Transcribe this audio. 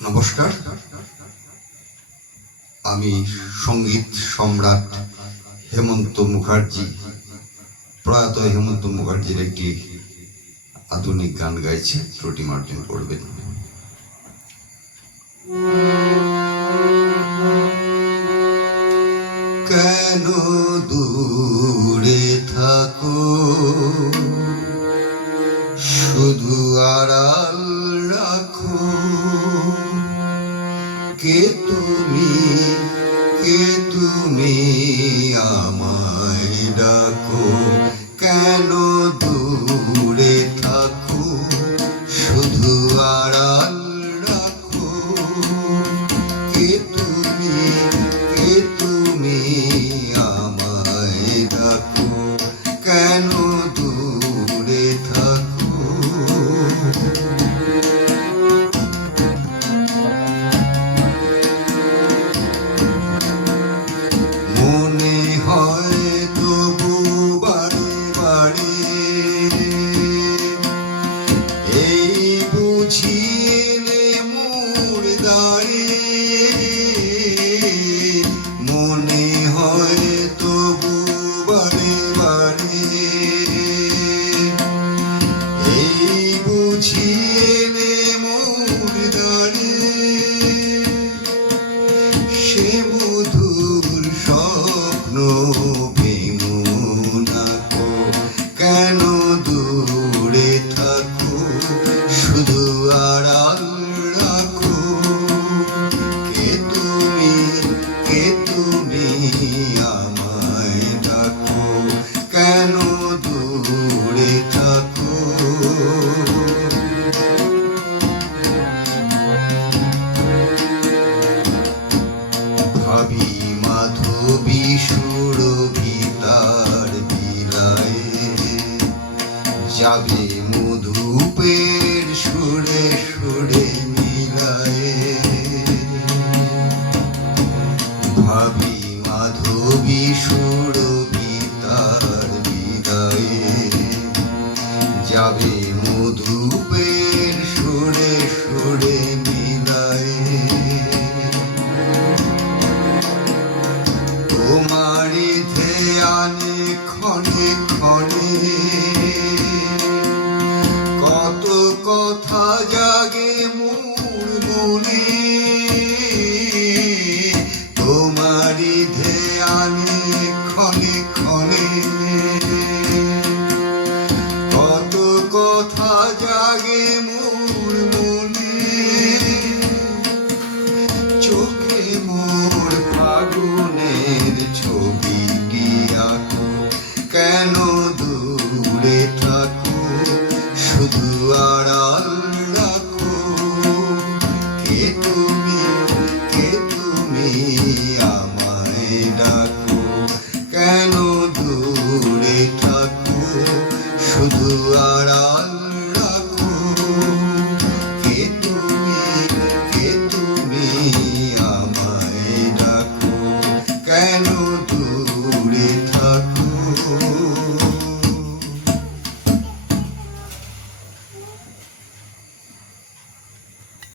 নমস্কার, আমি সঙ্গীত সম্রাট হেমন্ত মুখার্জি, প্রয়াত হেমন্ত মুখার্জির একটি আধুনিক গান গাইছি, ত্রুটি মার্জন করবেন। কেন দূরে থাকো, শুধু আড়াল রাখো, কে তুমি আমায় ডাকো। কেন দূরে থাকো, শুধু আড়াল রাখো, কে তুমি আমায় ডাকো। কেন দূরে থাকো, মনে হয় তবু বারে বারে এই বুঝিলে মোর দাঁড়ে। মনে হয় তবু বারে বারে এই বুঝিলে মোর দাঁড়ে। সে মধুর স্বপ্ন ভেঙো নাকো। কেন দূরে থাকো, শুধু আড়াল রাখো, কে তুমি আমায় ডাকো। কেন দূরে থাকো, ভাবি মাধবী সুরভিতার বিলায়ে যাবে মধু পেয়ে